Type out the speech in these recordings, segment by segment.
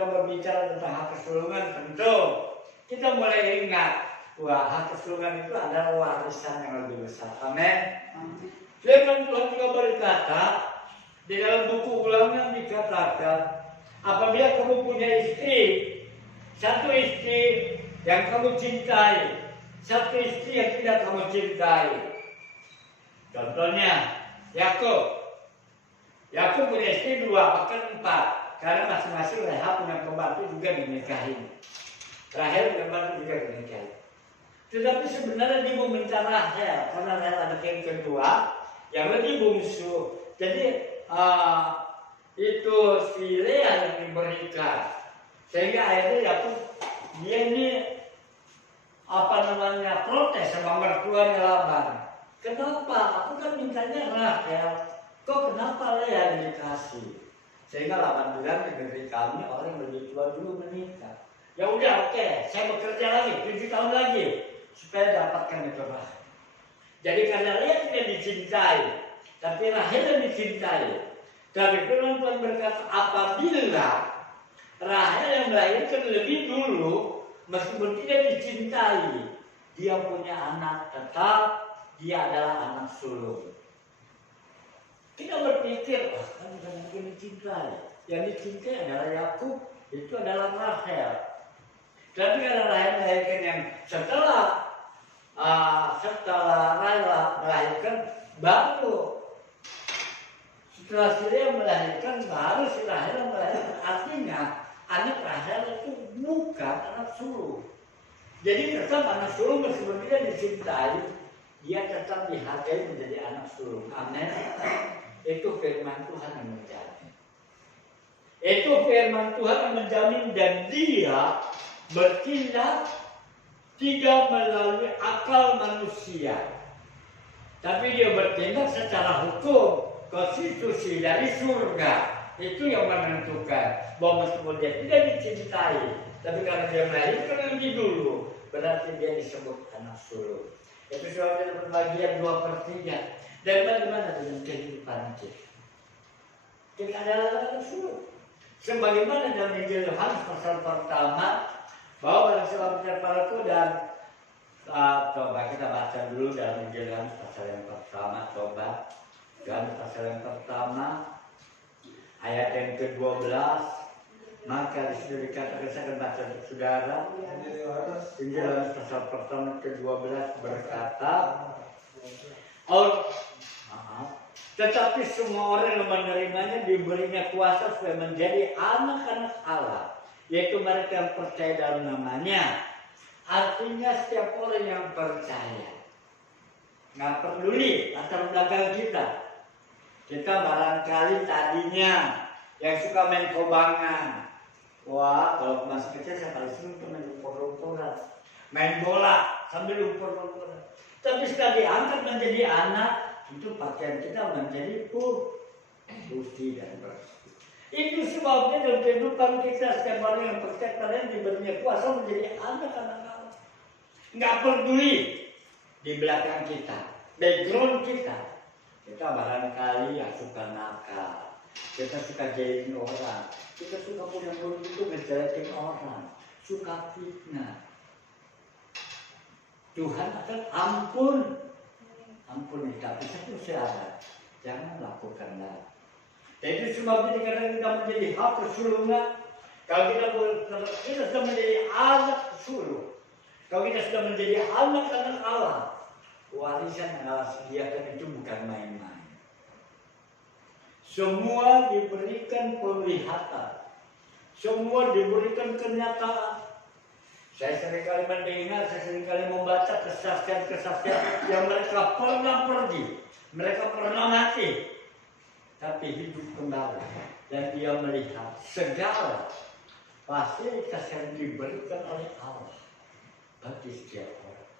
kita berbicara tentang hak kesulungan, tentu kita mulai ingat bahwa hak kesulungan itu adalah warisan yang lebih besar. Amin. Firman Tuhan juga berkata di dalam buku Ulangan dikatakan, apabila kamu punya istri, satu istri yang kamu cintai, satu istri yang tidak kamu cintai. Contohnya Yakub punya istri 2 bahkan 4, karena masing-masing Leha punya pembantu juga dinikahi. Rahel punya pembantu juga dinikahi. Tetapi sebenarnya dia meminta Rahel karena Rahel anak yang kedua yang lebih bungsu. Jadi itu si Lea yang diberikan, sehingga akhirnya Yakub dia ini protes sama mertuanya Laban. Kenapa? Aku kan mintanya Rahel, kok kenapa Lea dikasih? Sehingga Laban bilang, di negeri kami orang yang lebih tua dulu menikah. Ya udah, oke, saya bekerja lagi 7 tahun lagi supaya dapatkan itu Rahel. Jadi karena Lea tidak dicintai, tapi Rahel yang dicintai. Tapi firman Tuhan berkata, apabila Rahel yang melahirkan lebih dulu, meskipun tidak dicintai, dia punya anak, tetap dia adalah anak sulung. Kita berpikir, kan bukan yang dicintai. Yang dicintai adalah Yakub, itu adalah Rahel. Tapi karena Rahel melahirkan yang setelah Rahel melahirkan, baru setelah si Lea melahirkan, baru si Rahel melahirkan. Artinya anak Rahel itu bukan anak sulung. Jadi tetap anak sulung meskipun tidak dicintai, dia tetap dihargai menjadi anak sulung. Amin. Itu firman Tuhan yang menjamin. Itu firman Tuhan yang menjamin, dan dia bertindak tidak melalui akal manusia, tapi dia bertindak secara hukum, konstitusi dari surga. Itu yang menentukan bahwa meskipun dia tidak dicintai, tapi karena dia melahirkan lebih dulu, berarti dia disebut anak sulung. Itu soalnya pembagian 2/3. Dan bagaimana dengan kehidupan kita? Kita adalah anak sulung. Sebagaimana dalam Injil Yohanes pasal pertama, bahwa barang siapa percaya itu, dan coba kita baca dulu dalam Injil Yohanes pasal yang pertama. Coba Yohanes pasal yang pertama ayat yang ke-12. Maka disitu dikatakan, saya akan baca untuk saudara. Injil Yohanes pasal pertama ke-12 berkata, tetapi semua orang yang menerimanya diberinya kuasa supaya menjadi anak-anak Allah, yaitu mereka yang percaya dalam namanya. Artinya setiap orang yang percaya, nggak peduli latar belakang kita. Kita barangkali tadinya yang suka main kobangan. Wah, kalau masih kecil saya paling senang main lumpur-lumpuran, main bola sambil lumpur-lumpuran. Tapi setelah diangkat menjadi anak, itu pakaian kita menjadi putih dan bersih. Itu sebabnya dalam kehidupan kita, setiap orang yang percaya kalian diberinya kuasa menjadi anak-anak Allah. Nggak peduli di belakang kita, background kita. Kita barangkali yang suka nakal, kita suka jahilin orang, kita suka punya mulut itu ngejelekin orang, suka fitnah. Tuhan akan ampuni, tapi satu syarat, jangan lakukan lagi. Jadi sebabnya dikatakan kita menjadi hak kesulungan. Kalau kita sudah menjadi anak sulung, kalau kita sudah menjadi anak-anak Allah, warisan yang Allah sediakan itu bukan main-main. Semua diberikan penglihatan, semua diberikan kenyataan. Saya seringkali mendengar, saya seringkali membaca kesaksian-kesaksian yang mereka pernah pergi, mereka pernah mati, tapi hidup kembali. Dan dia melihat segala fasilitas yang diberikan oleh Allah bagi setiap orang.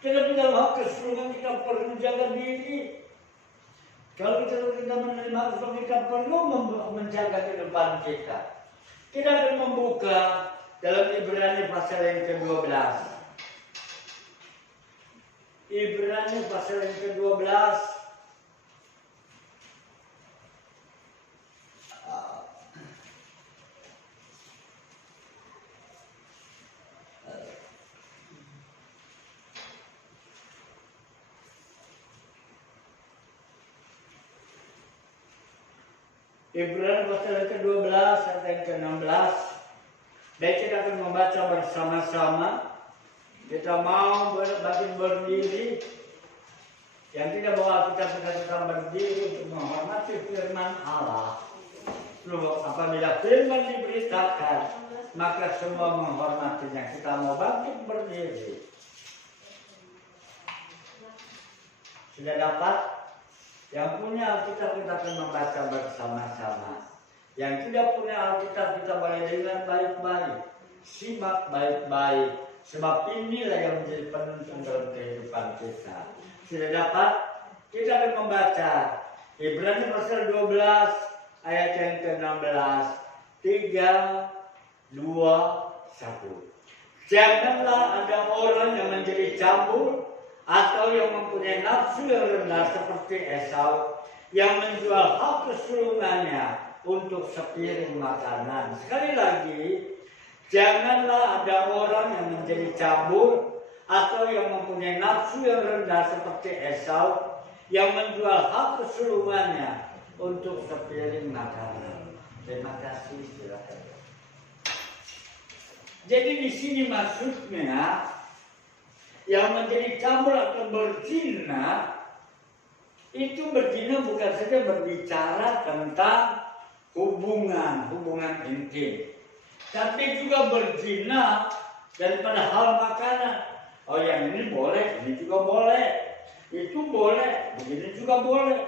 Tetapi dalam hak kesulungan kita perlu jaga diri. Kalau kita menerima hak kesulungan, kita perlu menjaga kehidupan kita. Kita akan membuka dalam Ibrani pasal yang ke-12. Ibrani pasal yang ke-12. Ibrani pasal ke-12 sampai ke-16. Baik, kita akan membaca bersama-sama. Kita mau berdiri. Yang tidak bawa kita tetap berdiri untuk menghormati firman Allah. Lalu apabila firman diberitakan, maka semua menghormatinya. Kita mau bangkit berdiri. Sudah dapat? Yang punya Alkitab kita akan membaca bersama-sama. Yang tidak punya Alkitab kita boleh dengar baik-baik. Simak baik-baik. Sebab inilah yang menjadi penuntun dalam kehidupan kita. Sudah dapat? Kita akan membaca Ibrani pasal 12 ayat yang ke-16. 3, 2, 1. Janganlah ada orang yang menjadi cabul atau yang mempunyai nafsu yang rendah seperti Esau, yang menjual hak kesulungannya untuk sepiring makanan. Sekali lagi, janganlah ada orang yang menjadi cabul atau yang mempunyai nafsu yang rendah seperti Esau, yang menjual hak kesulungannya untuk sepiring makanan. Terima kasih, silakan. Jadi di sini maksudnya yang menjadi cabul atau berzina, itu berzina bukan saja berbicara tentang hubungan intim, tapi juga berzina daripada hal makanan. Oh, yang ini boleh, ini juga boleh, itu boleh, begini juga boleh.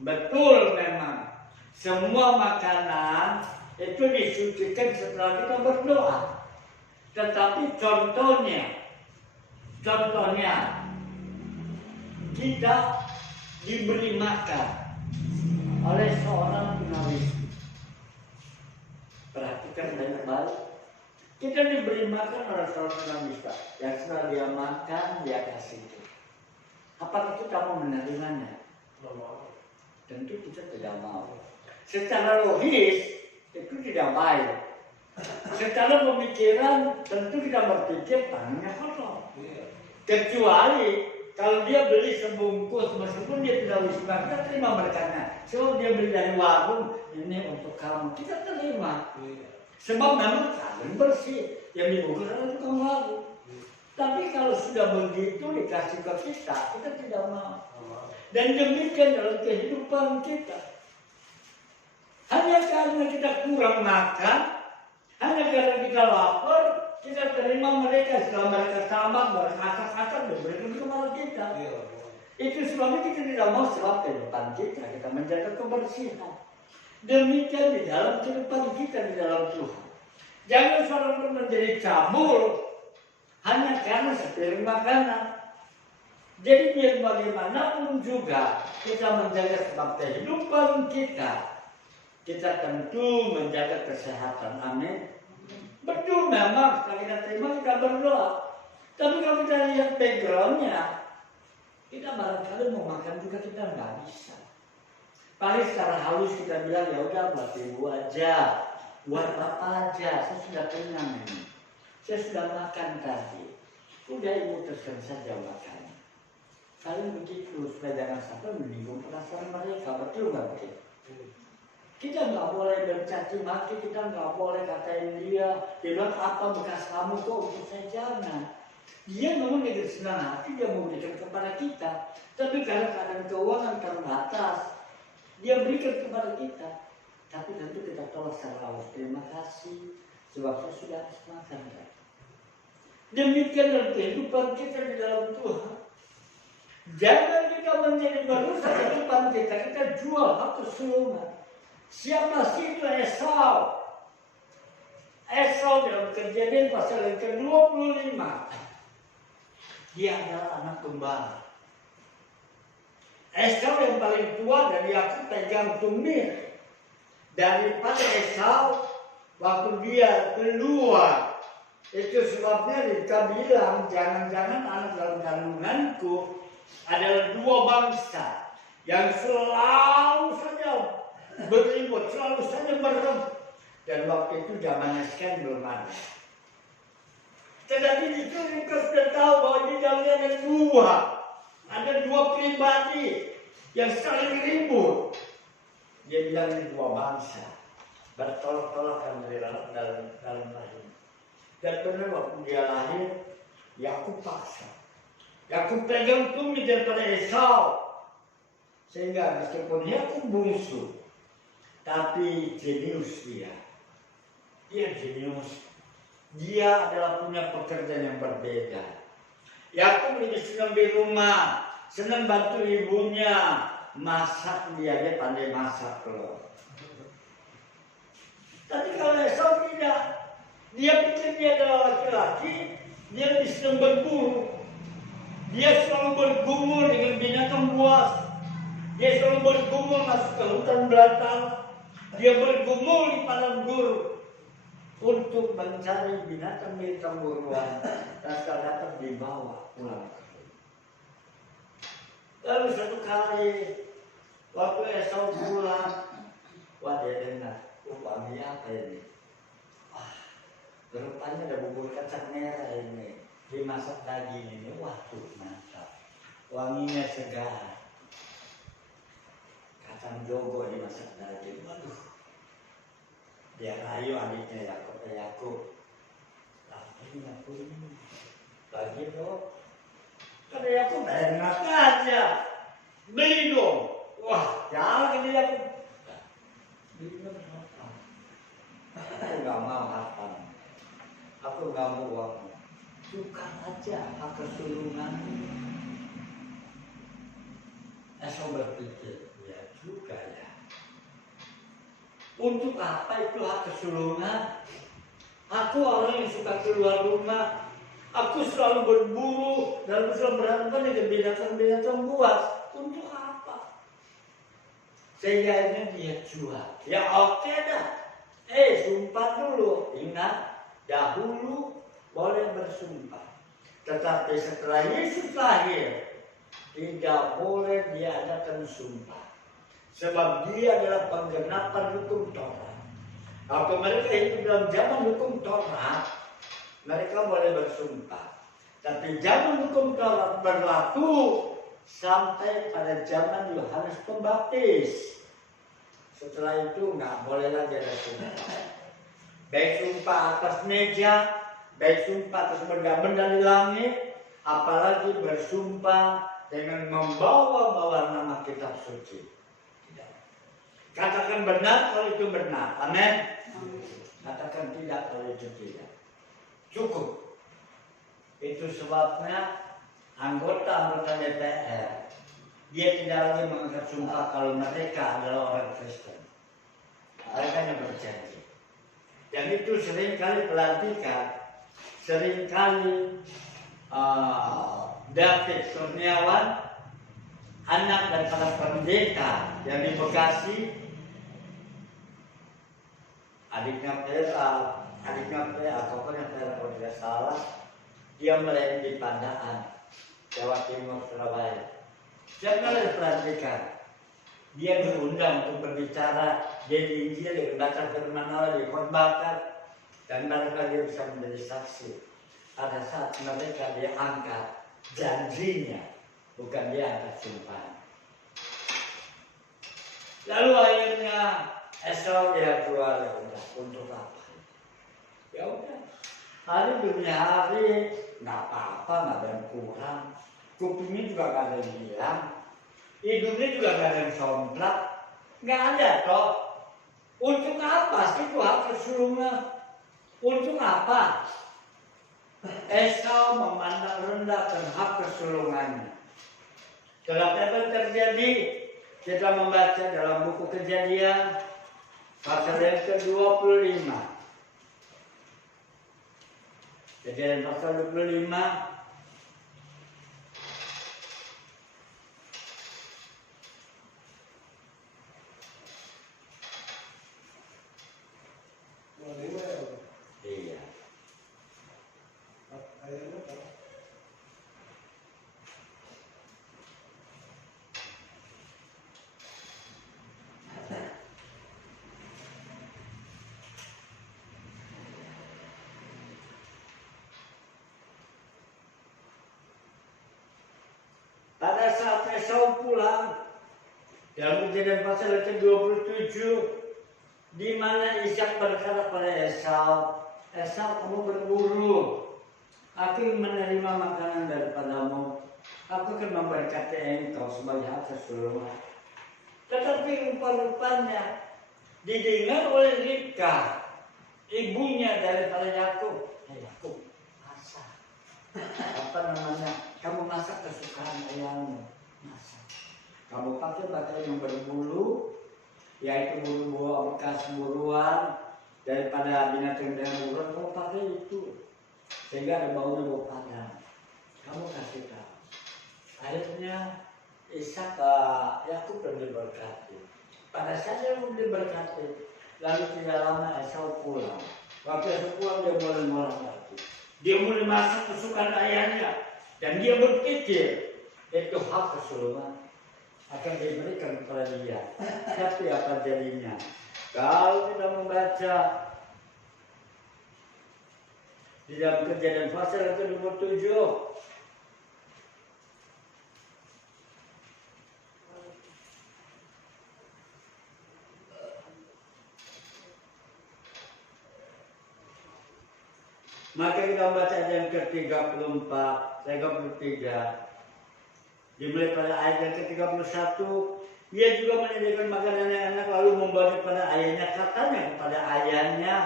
Betul, memang semua makanan itu disucikan setelah kita berdoa. Tetapi contohnya kita diberi makan oleh seorang tunawisma. Perhatikan baik-baik. Kita diberi makan oleh seorang tunawisma. Yang setelah dia makan, dia kasih itu. Apakah kita mau menerimanya? Tentu kita tidak mau. Secara logis itu tidak baik. Secara pemikiran tentu kita berpikir tangannya kotor. Kecuali kalau dia beli sebungkus, meskipun dia tidak wisma, kita terima berkatnya. Sebab dia beli dari warung, ini untuk kamu, kita terima. Sebab memang kalian bersih, yang dibungkus adalah tukang warung. Tapi kalau sudah begitu dikasih ke kita tidak mau. Dan demikian dalam kehidupan kita. Hanya karena kita kurang makan, hanya karena kita lapar, kita terima mereka setelah mereka sabar, berkata-kata, diberikan kepada kita. Itu sebabnya kita tidak mau sebab kehidupan kita menjaga kebersihan. Demikian di dalam kehidupan kita di dalam Tuhan. Jangan seorang pun menjadi cabul hanya karena sepiring makanan. Jadi biar bagaimanapun juga kita menjaga sebab kehidupan kita tentu menjaga kesehatan. Amin. Betul, memang setelah kita terima kita berdoa. Tapi kalau kita lihat backgroundnya, kita barangkali mau makan juga kita nggak bisa. Paling secara halus kita bilang ya udah buat ibu aja, buat bapak aja. Saya sudah kenyang ini, saya sudah makan tadi. Udah ibu teruskan saja makan. Kalian begitu supaya jangan sampai menyinggung perasaan mereka. Betul nggak begitu? Kita nggak boleh bercaci maki, kita nggak boleh katain dia bilang apa bekas kamu kok untuk saya, jangan. Dia memang dengan senang hati dia memberikan kepada kita, tapi karena keadaan keuangan terbatas, dia berikan kepada kita. Tapi tentu kita tolak secara halus, terima kasih, sebab saya sudah makan. Demikian dalam kehidupan kita di dalam Tuhan. Jangan kita menjadi merusak kehidupan kita jual hak kesulungan. Siapa sih itu Esau? Esau dalam Kejadian pasal yang ke-25. Dia adalah anak kembar. Esau yang paling tua dan Yakub pegang tumir. Daripada Esau waktu dia keluar, itu sebabnya kita bilang jangan-jangan anak dalam kandunganku adalah dua bangsa yang selalu saja berribut, selalu saja berrebut. Dan waktu itu zamannya scan belum ada. Tetapi itu kita sudah tahu bahwa di dalamnya ada dua pribadi yang saling ribut. Dia bilang ini dua bangsa bertolak-tolakan dalam lahir. Dan benar waktu dia lahir, Yakub paksa. Yakub pegang tumit daripada Esau. Sehingga meskipun Yakub bungsu, tapi jenius dia. Dia jenius. Dia adalah punya pekerjaan yang berbeda. Yakub lebih senang di rumah, senang bantu ibunya, masak dia pandai masak loh. Tapi kalau Esau tidak, dia pikir dia adalah laki-laki, dia lebih senang berburu. Dia selalu bergumul dengan binatang buas. Dia selalu bergumul masuk ke hutan belantara. Dia bergumul di padang gurun untuk mencari binatang-binatang buruan dan dapat dibawa pulang. Lalu satu kali waktu Esau pulang, wah dia dengar, wanginya apa ini? Wah, rupanya ada bubur kacang merah ini, dimasak daging ini, waduh mantap, wanginya segar. Kacang jogo dimasak daging, waduh. Dia rayu adiknya Yakub, Yakub ini, bagi dong. Karena Yakub enak aja, beli dong. Wah, jangan ke dia. Beli dong apa? Aku nggak mau harta, aku nggak mau uang. Suka aja hak kesulungan. Esau berpikir, ya juga ya. Untuk apa itu hak kesulungan? Aku orang yang suka keluar rumah. Aku selalu berburu dan selalu berhadapan dengan binatang-binatang buas. Untuk apa? Sehingga ini dia jual. Ya oke dah. Sumpah dulu. Ingat, dahulu boleh bersumpah. Tetapi setelah Yesus lahir, tidak boleh diadakan sumpah. Sebab dia adalah penggenapan hukum Taurat. Waktu mereka hidup dalam zaman hukum Taurat, mereka boleh bersumpah. Tapi zaman hukum Taurat berlaku sampai pada zaman Yohanes Pembaptis. Setelah itu nggak boleh lagi ada sumpah. Baik sumpah atas meja, baik sumpah atas benda-benda di langit, apalagi bersumpah dengan membawa nama kitab suci. Tidak. Katakan benar kalau itu benar. Amin. Katakan tidak kalau itu tidak. Cukup. Itu sebabnya anggota DPR dia tidak lagi mengangkat sumpah kalau mereka adalah orang Kristen. Mereka hanya berjanji. Dan itu seringkali pelantikan, seringkali David Kurniawan, anak daripada pendeta yang di Bekasi, adiknya pokoknya kalau tidak salah, dia melayani di Pandaan, Jawa Timur, Surabaya. Dia mulai diperhatikan. Dia diundang untuk berbicara, dia diinjil, dia membaca firman Allah, dia khotbahkan, dan mereka dia bisa menjadi saksi. Pada saat mereka dia angkat janjinya, bukan dia angkat sumpah. Lalu akhirnya Esau dia keluar, ya udah, untuk apa? Ya udah, hari demi hari nggak apa-apa, nggak ada yang kurang, kupingnya juga nggak ada yang hilang, hidungnya juga nggak ada yang somplak, nggak ada toh. Untuk apa sih itu hak kesulungan? Untuk apa? Esau memandang rendah hak kesulungannya. Dalam apa yang terjadi? Kita membaca dalam buku Kejadian pasal yang ke-25. Kejadian pasal 25. Iya. Pada saat Esau pulang, Dalam Kejadian pasal ke-27, di mana Ishak berkata pada Esau, Esau, kamu berburu, aku menerima makanan daripadamu, aku akan memberkati engkau sebagai hak keseluruhan. Tetapi rupa-rupanya didengar oleh Ribka, ibunya daripada Yakub. Yakub, masak. Kamu masak kesukaan ayahmu. Masak. Kamu pakai pakaian yang berbulu, yaitu bulu bekas buruan daripada binatang dengan buruan, kamu pakai itu sehingga ada baunya bau padang. Kamu kasih tahu. Akhirnya Ishak Yakub diberkati. Pada saat dia diberkati, lalu tidak lama Esau pulang. Waktu Esau pulang dia mulai lagi. Dia mulai masak kesukaan ayahnya dan dia berpikir itu hak keseluruhan akan diberikan kepada dia. Tapi apa jadinya? Kalau kita membaca di dalam Kejadian pasal ke-27, maka kita baca yang ke-34, 33. Dimulai pada ayat yang ke-31, ia juga menyediakan makanan yang enak lalu membawa kepada ayahnya, katanya kepada ayahnya,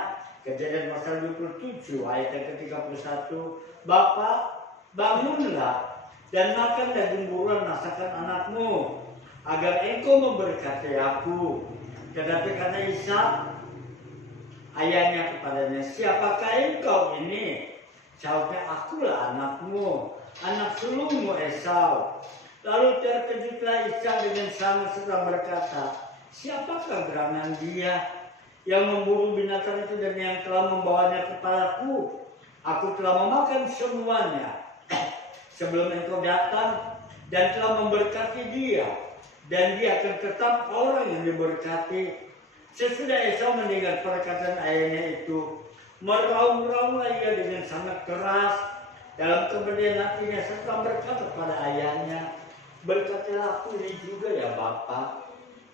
Kejadian pasal 27 ayat yang ke-31, Bapak, bangunlah dan makan daging buruan masakan anakmu, agar engkau memberkati aku. Tetapi kata Ishak ayahnya kepadanya, siapakah engkau ini? Jawabnya, akulah anakmu, anak sulungmu Esau. Lalu terkejutlah Ishak dengan sangat serta berkata, siapakah gerangan dia yang memburu binatang itu dan yang telah membawanya kepadaku? Aku telah memakan semuanya sebelum engkau datang dan telah memberkati dia, dan dia akan tetap orang yang diberkati. Sesudah Esau mendengar perkataan ayahnya itu, meraung-raunglah ia dengan sangat keras dalam kemudian hatinya serta berkata kepada ayahnya, berkatilah aku ini juga ya Bapak.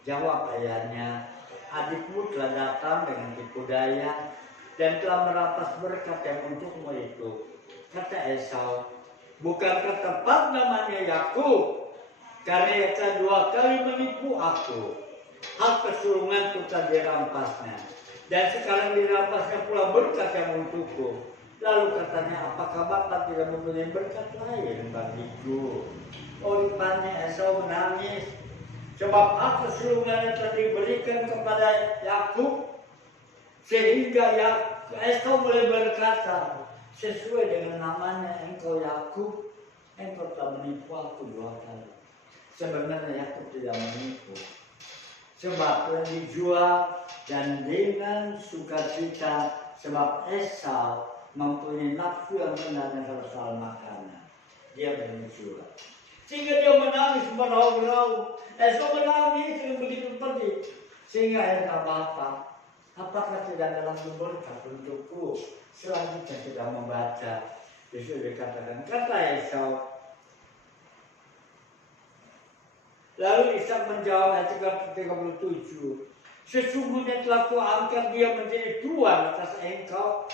Jawab ayahnya, adikmu telah datang dengan tipu daya dan telah merampas berkat yang untukmu itu. Kata Esau, bukankah tepat namanya Yakub? Karena ia telah 2 kali menipu aku. Hak kesulunganku telah dirampasnya, dan sekarang dirampasnya pula berkat yang untukku. Lalu katanya, apakah Bapak tidak mempunyai berkat lain bagiku? Rupanya Esau menangis, sebab hak kesulungannya telah diberikan kepada Yakub, sehingga Esau mulai berkata, sesuai dengan namanya engkau Yakub, engkau telah menipu aku 2 kali. Sebenarnya Yakub tidak menipu, sebab telah dijual dan dengan sukacita, sebab Esau mempunyai nafsu yang benar dalam soal makanan. Dia berjual, sehingga dia menangis meraung-raung. Esau menangis dengan begitu pedih, sehingga ayah Bapak, apakah tidak dalam berkat untukku? Selanjutnya kita membaca, Yesus dikatakan, kata Esau. Lalu Ishak menjawab ayat 37, sesungguhnya telah kuangkat dia menjadi tuan atas engkau,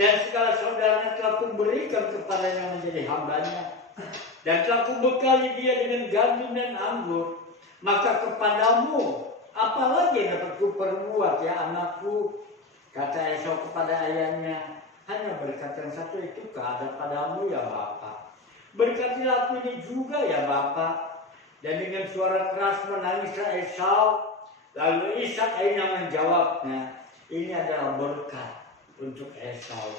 dan segala saudaranya telah kuberikan kepadanya menjadi hambanya, dan telah kubekali dia dengan gandum dan anggur. Maka kepadamu apalagi yang dapat kuperbuat ya anakku? Kata Esau kepada ayahnya, hanya berkat yang satu itu ada padamu ya Bapak. Berkatilah aku ini juga ya Bapak. Dan dengan suara keras menangislah Esau. Lalu Ishak akhirnya menjawabnya, ini adalah berkat untuk Esau.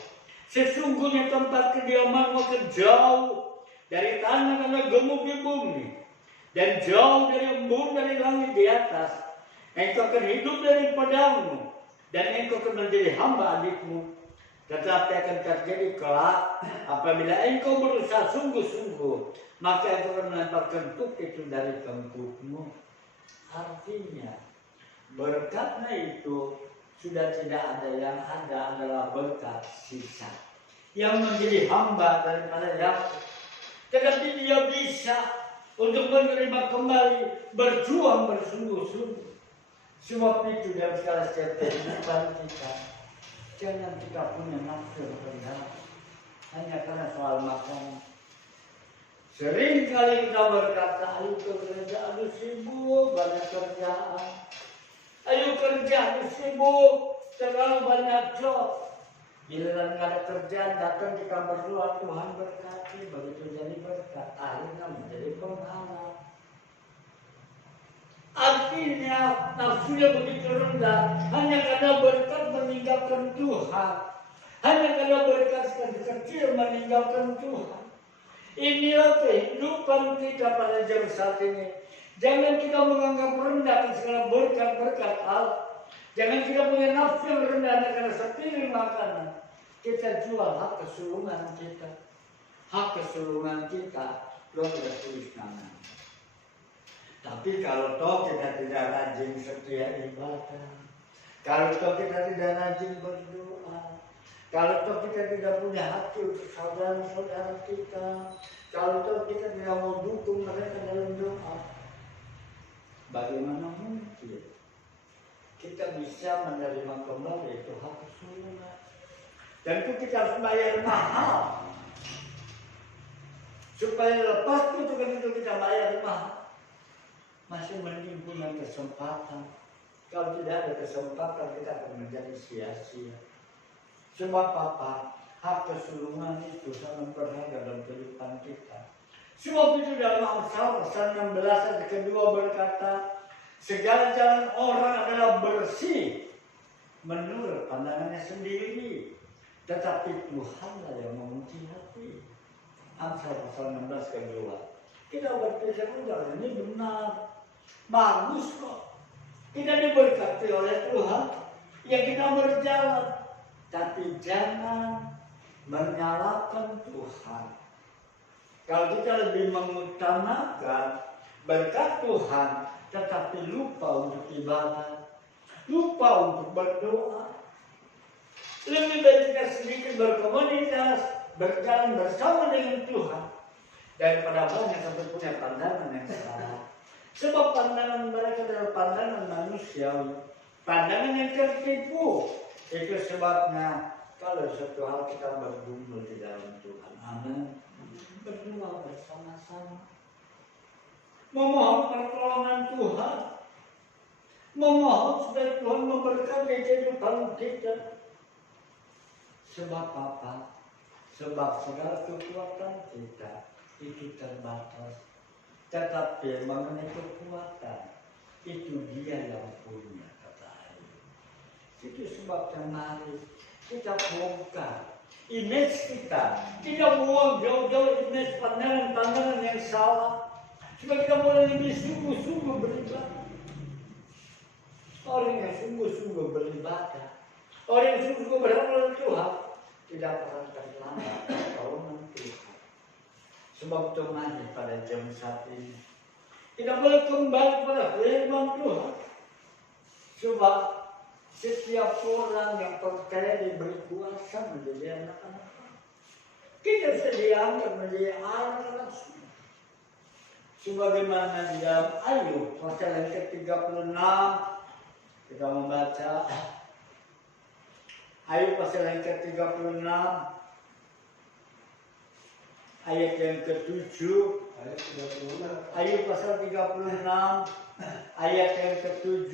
Sesungguhnya tempat kediamanmu akan jauh dari tanah karena gemuk di bumi, dan jauh dari embun dari langit di atas. Engkau akan hidup dari pedangmu, dan engkau akan menjadi hamba adikmu. Tetapi akan terjadi kelak, apabila engkau berusaha sungguh-sungguh, maka engkau akan melemparkan tuk itu dari tengkukmu. Artinya, berkatnya itu sudah tidak ada, yang ada adalah berkat sisa yang menjadi hamba daripada Yakub. Tetapi dia bisa untuk menerima kembali, berjuang bersungguh-sungguh. Sebab itu dalam segala setiap kehidupan kita, jangan kita punya nafsu rendah hanya karena soal makan. Sering kali kita berkata, ayo kerja, aduh sibuk, banyak kerjaan. Ayo kerja, aduh sibuk, terlalu banyak job. Giliran nggak ada kerjaan, datang kita berdoa, Tuhan berkati, begitu jadi berkat, akhirnya menjadi penghalang. Artinya nafsunya begitu rendah hanya karena berkat meninggalkan Tuhan, hanya karena berkat kecil meninggalkan Tuhan. Inilah kehidupan kita pada jam saat ini. Jangan kita menganggap rendah segala berkat-berkat Allah. Jangan kita punya nafsu yang rendah karena sepiring makanan. Kita jual hak kesulungan kita. Hak kesulungan kita belum ada tulis nama. Tapi kalau toh kita tidak rajin setia ibadah, kalau toh kita tidak rajin berdoa, kalau toh kita tidak punya hati untuk saudara-saudara kita, kalau toh kita tidak mau dukung mereka dalam doa, bagaimana mungkin kita bisa menerima kembali itu hak kesulungan? Dan itu kita harus bayar mahal. Supaya lepas itu kita bayar mahal. Masih mending punya kesempatan. Kalau tidak ada kesempatan kita akan menjadi sia-sia. Sebab apa? Hak kesulungan itu sangat berharga dalam kehidupan kita. Sebab itu dalam Amsal pasal 16 ayat kedua berkata, segala jalan orang adalah bersih menurut pandangannya sendiri, tetapi Tuhanlah yang menguji hati. Amsal pasal 16 kedua. Kita berpikir ini benar. Bagus kok. Kita diberkati oleh Tuhan. Ya kita berjalan. Tapi jangan menyalahkan Tuhan. Kalau kita lebih mengutamakan berkat Tuhan, tetapi lupa untuk ibadah, lupa untuk berdoa. Lebih baik kita sedikit berkomunitas, berjalan bersama dengan Tuhan, daripada banyak sampai punya pandangan yang salah. Sebab pandangan mereka adalah pandangan manusiawi, pandangan yang tertipu. Itu sebabnya kalau suatu hal kita bergumul di dalam Tuhan, amin, berdoa bersama-sama, memohon pertolongan Tuhan, memohon supaya Tuhan memberkati kehidupan kita. Sebab apa? Sebab segala kekuatan kita itu terbatas. Tetapi mengenai kekuatan itu Dia yang punya, kata Ayub. Itu sebabnya mari kita bongkar image kita. Kita buang jauh-jauh image pandangan-pandangan yang salah. Supaya kita boleh lebih sungguh-sungguh beribadah. Orang yang sungguh-sungguh beribadah, orang yang sungguh berharap oleh Tuhan, tidak akan terlambat pertolongan Tuhan. Sebab itu mari pada jam saat ini kita boleh kembali pada firman Tuhan. Sebab setiap orang yang percaya diberi kuasa menjadi anak-anak. Kita dianggap menjadi anak-anak semua. Sebagaimana di dalam Ayub pasal yang ke-36 kita membaca Ayub pasal yang ke-36 ayat yang ke-7, Ayub pasal 36 ayat yang ke-7,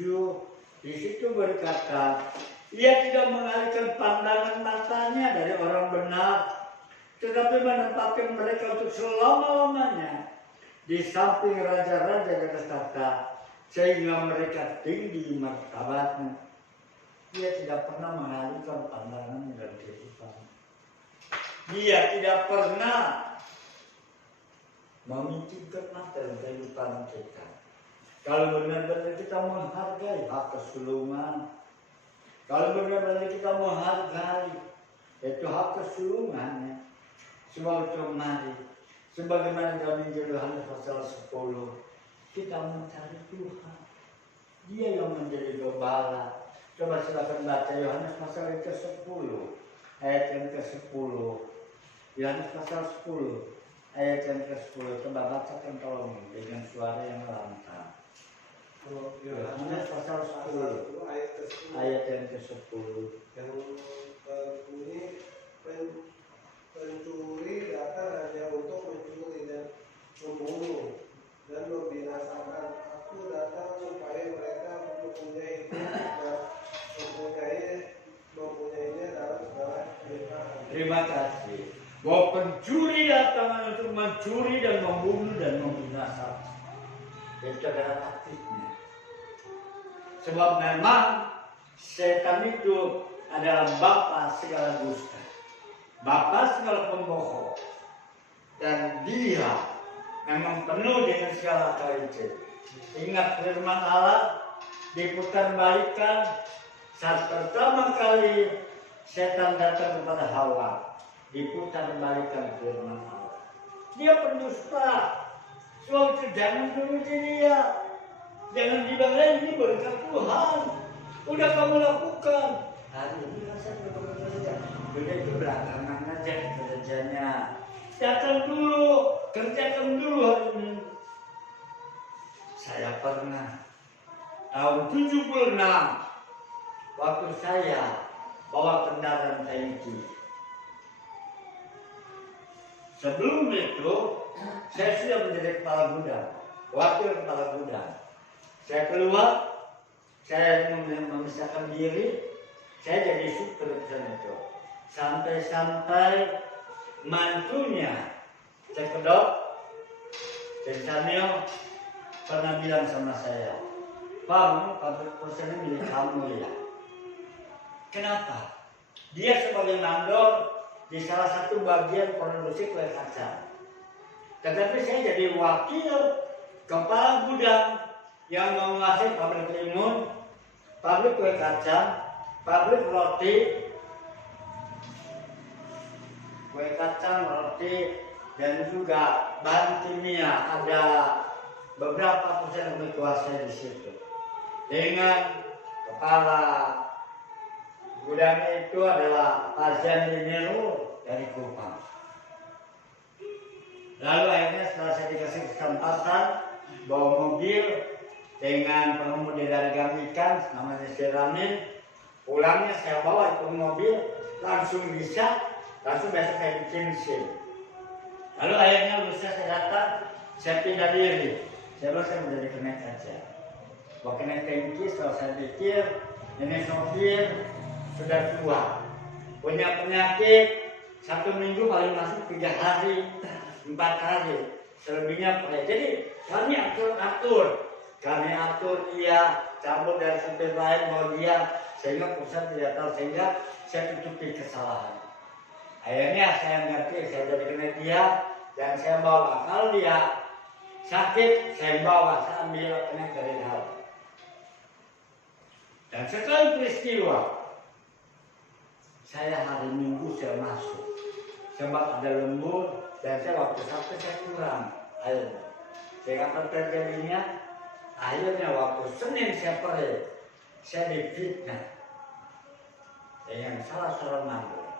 di situ berkata, ia tidak mengalihkan pandangan matanya dari orang benar, tetapi menempatkan mereka untuk selama-lamanya di samping raja-raja di atas tahta, sehingga mereka tinggi martabatnya. Dia tidak pernah mengalihkan pandangannya dari kehidupan. Dia tidak pernah memikirkan dalam kehidupan kita. Kalau benar-benar kita menghargai hak kesulungan, kalau benar-benar kita menghargai itu hak kesulungannya, sebab itu mari, sebagaimana dalam Injil Yohanes pasal 10, kita mencari Tuhan. Dia yang menjadi gembala. Coba silakan baca Yohanes pasal ke-10, ayat yang ke-10. Yohanes pasal 10. ayat yang ke-10. Coba bacakan tolong dengan suara yang lantang. Yohanes pasal 10 ayat yang ke-10. Yang berbunyi, pencuri datang hanya untuk mencuri dan membunuh dan membinasakan. Aku datang supaya mereka mempunyai hidup dan mempunyainya dalam segala kelimpahan. Terima kasih. Bahwa pencuri datang untuk mencuri dan membunuh dan membinasakan. Itu adalah taktiknya. Sebab memang setan itu adalah bapa segala dusta, bapa segala pembohong, dan dia memang penuh dengan segala kelicik. Ingat firman Allah diputar balikan saat pertama kali setan datang kepada Hawa, diputar balikan firman Allah. Dia pendusta, sebab itu jangan turuti dia. Jangan bilang ini berkat Tuhan. Udah kamu lakukan. Hari ini saya bekerja. Beda itu belakangan aja kerjanya. Datang dulu, kerjakan dulu hari ini. Saya pernah tahun 76 waktu saya bawa kendaraan tangki. Sebelum itu saya sudah menjadi kepala gudang, wakil kepala gudang. Saya keluar, saya memisahkan diri, saya jadi supir itu. Sampai mantunya Cekedok dan Samuel pernah bilang sama saya, "Pak, pabrik perusahaan ini milik kamu ya." Kenapa? Dia sebagai mandor di salah satu bagian produksi kue kacang. Tetapi saya jadi wakil kepala gudang yang menguasai pabrik limun, pabrik kue kacang, pabrik roti, kue kacang, roti, dan juga bahan kimia. Ada beberapa perusahaan yang dikuasai di situ. Dengan kepala gudangnya itu adalah Tarzan Dinero dari Kupang. Lalu akhirnya setelah saya dikasih kesempatan bawa mobil dengan pengemudi dari Gamikan namanya Seramin, pulangnya saya bawa itu mobil langsung besok saya bikin SIM. Lalu akhirnya lusa saya datang, saya pindah diri. Saya bilang saya menjadi kenaik aja. Bawa kenaik tangki, setelah saya pikir ini sopir sudah tua, punya penyakit, 1 minggu paling masuk 3 hari, 4 hari, selebihnya pakai. Jadi kami atur. Kami atur dia cabut dari supir lain mau dia, sehingga pusat tidak tahu, sehingga saya tutupi kesalahan. Akhirnya saya ngerti, saya jadi kena dia dan saya bawa. Kalau dia sakit, saya bawa, saya ambil kena dari hal. Dan sekali peristiwa, saya hari Minggu saya masuk, sebab ada lembur dan saya waktu Sabtu saya kurang airnya. Saya kata terjadinya. Akhirnya waktu Senin saya pergi, saya difitnah dengan salah seorang mandor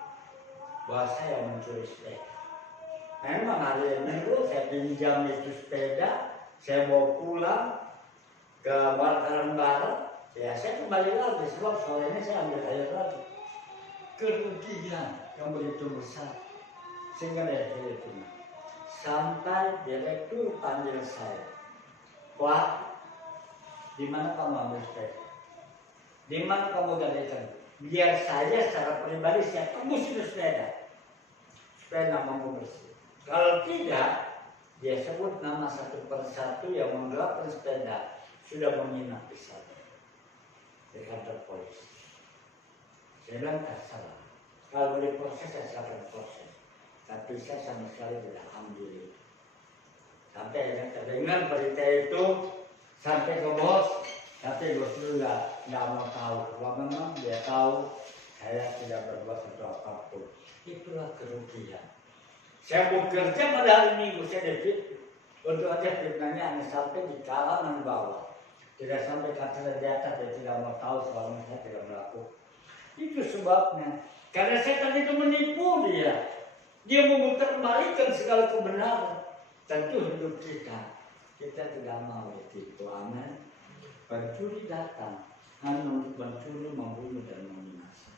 bahwa saya mencuri sepeda. Memang hari Minggu saya pinjam itu sepeda, saya bawa pulang ke Wartaran Barat. Ya saya kembali lagi sebab sorenya saya ambil air lagi. Kerugian yang begitu besar sehingga dari Filipina sampai direktur panggil saya, "Wah, di mana kamu ambil sepeda? Di mana kamu gadaikan? Biar saya secara pribadi saya tembus itu sepeda. Supaya namamu bersih. Kalau tidak, dia sebut nama satu persatu yang menggelapkan sepeda sudah menginap di sana. Di kantor polisi. Saya bilang tak salah. Kalau boleh proses, saya silakan proses. Tapi saya sama sekali tidak ambil itu. Sampai yang terdengar berita itu sampai ke bos, tapi bos juga nggak mau tahu. Kalau memang dia tahu saya tidak berbuat sesuatu apapun, itulah kerugian. Saya bekerja pada hari Minggu, saya debit untuk aja fitnahnya hanya sampai di kalangan bawah, tidak sampai kata di atas. Dia tidak mau tahu selama saya tidak melakukan. Itu sebabnya, karena setan itu menipu dia. Dia memutar balikan segala kebenaran. Tentu hidup kita tidak mau itu. Amin. Pencuri datang hanya untuk mencuri, membunuh dan membinasakan.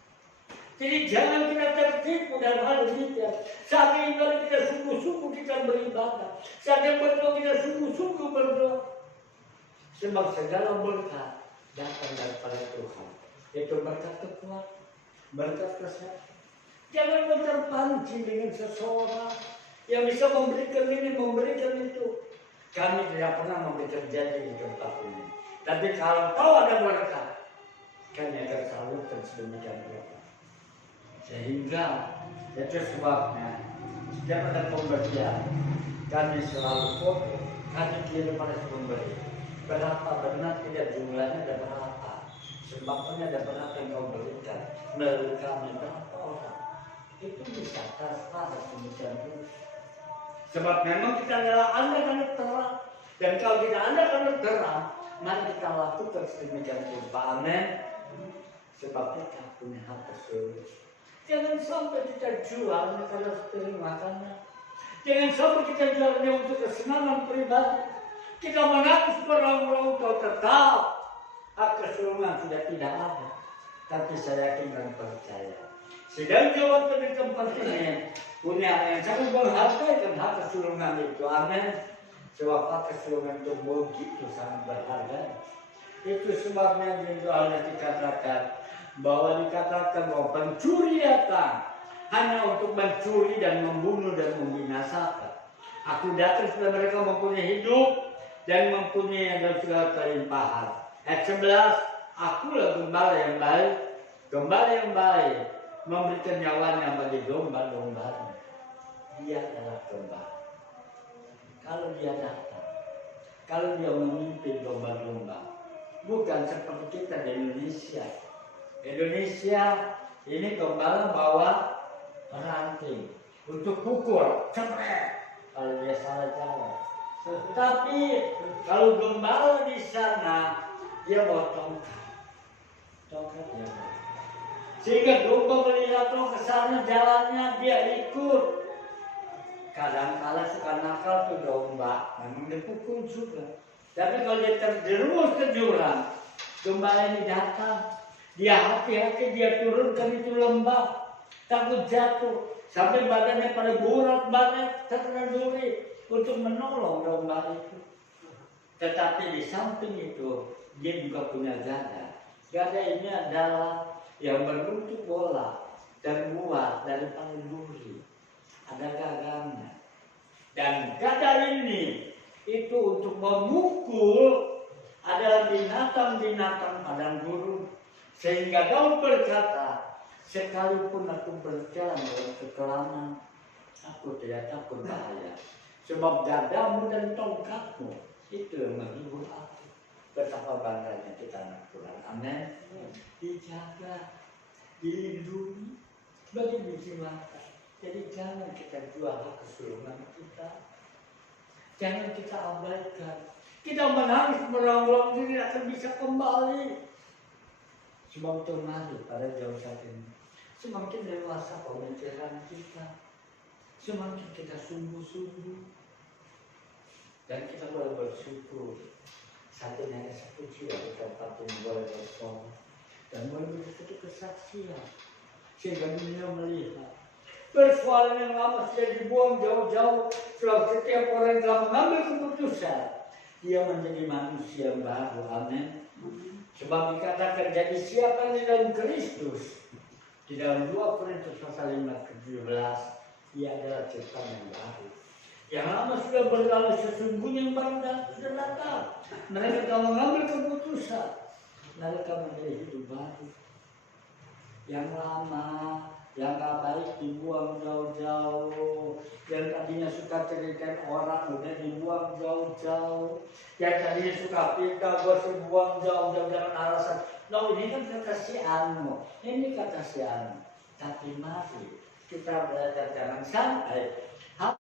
Jadi jangan kita tertipu dalam hal demikian. Saat ibadah kita sungguh-sungguh kita beribadah. Saat berdoa kita sungguh-sungguh berdoa. Sebab segala berkat datang daripada Tuhan. Itu berkat kekuatan, berkat kesehatan. Jangan terpancing dengan seseorang yang bisa memberikan ini, memberikan itu. Kami tidak pernah memberikan janji di tempat ini. Tapi kalau tahu ada berkat, kami akan salurkan sedemikian rupa. Sehingga itu sebabnya setiap ada pemberian, kami selalu fokus, kami kirim pada pemberi. Berapa benar tidak jumlahnya ada berapa? Sebabnya ada berapa yang kau berikan melalui kami berapa orang? Itu bisa terserah demikian itu. Sebab memang kita adalah anak terang. Dan kalau kita anak terang, mari kita lakukan sedemikian rupa. Amin. Sebab kita punya hak tersebut. Jangan sampai kita jual karena sering makannya. Jangan sampai kita jualnya untuk kesenangan pribadi. Kita mengaku orang-orang tahu tetap hak keseluruhan sudah tidak ada. Tapi saya yakin dan percaya. Sedang jawab di tempat ini punya yang sangat menghargai hak keseluruhan itu. Amin. Sebab hak keseluruhan itu begitu sangat berharga. Itu sebabnya di doanya dikatakan bahwa pencuri datang hanya untuk mencuri dan membunuh dan membinasakan. Aku datang supaya mereka mempunyai hidup dan mempunyai dan segala kelimpahan. Ayat 11, akulah gembala yang baik. Gembala yang baik memberikan nyawanya bagi domba-dombanya. Dia adalah gembala. Kalau dia datang, kalau dia memimpin domba-domba, bukan seperti kita di Indonesia. Indonesia ini gembala bawa ranting untuk pukul, cepet kalau dia salah jalan. Tapi kalau gembala di sana dia bawa tongkat dia. Sehingga domba melihat ke sana jalannya dia ikut. Kadang-kadang suka nakal tuh domba, memang dipukul juga. Tapi kalau dia terjerumus ke jurang, gembala ini datang. Dia hati-hati dia turunkan itu lembah, takut jatuh. Sampai badannya pada bulat-balat, terkena duri untuk menolong domba itu. Tetapi di samping itu, dia juga punya gada. Gada ini adalah yang berbentuk bola dan buat dari duri. Ada gagangnya. Dan gada ini itu untuk memukul adalah binatang-binatang padang gurun. Sehingga Daud berkata, sekalipun aku berjalan dalam kekelaman, aku tidak takut bahaya. Sebab gadamu dan tongkatmu itu yang menghibur aku. Betapa bangganya kita anak Tuhan. Amin. Dijaga, dilindungi, bagi biji mata. Jadi jangan kita jual hak keseluruhan kita. Jangan kita abaikan. Kita menangis merawat diri akan bisa kembali. Sebab termaju pada jauh saat ini. Semakin dewasa pemikiran kita, semakin kita sungguh-sungguh. Dan kita boleh bersyukur. Saat ini hanya satu jiwa di tempat ini boleh bersolat. Dan boleh satu kesaksian. Sehingga dunia melihat. Persoalan yang lama sudah dibuang jauh-jauh. Sebab setiap orang yang telah mengambil keputusan, dia menjadi manusia yang baru. Amin. Sebab dikatakan jadi siapa di dalam Kristus. Di dalam 2 Korintus pasal 5:17, ia adalah ciptaan yang baru. Yang lama sudah berlalu, sesungguhnya yang baru sudah datang. Mereka telah mengambil keputusan, mereka menjadi hidup baru. Yang lama, yang gak baik dibuang jauh-jauh. Yang tadinya suka ceritain orang udah dibuang jauh-jauh. Yang tadinya suka pindah gosip buang jauh-jauh dengan alasan, no ini kan kata si Anu, ini kata si Anu. Tapi mari kita belajar jangan sampai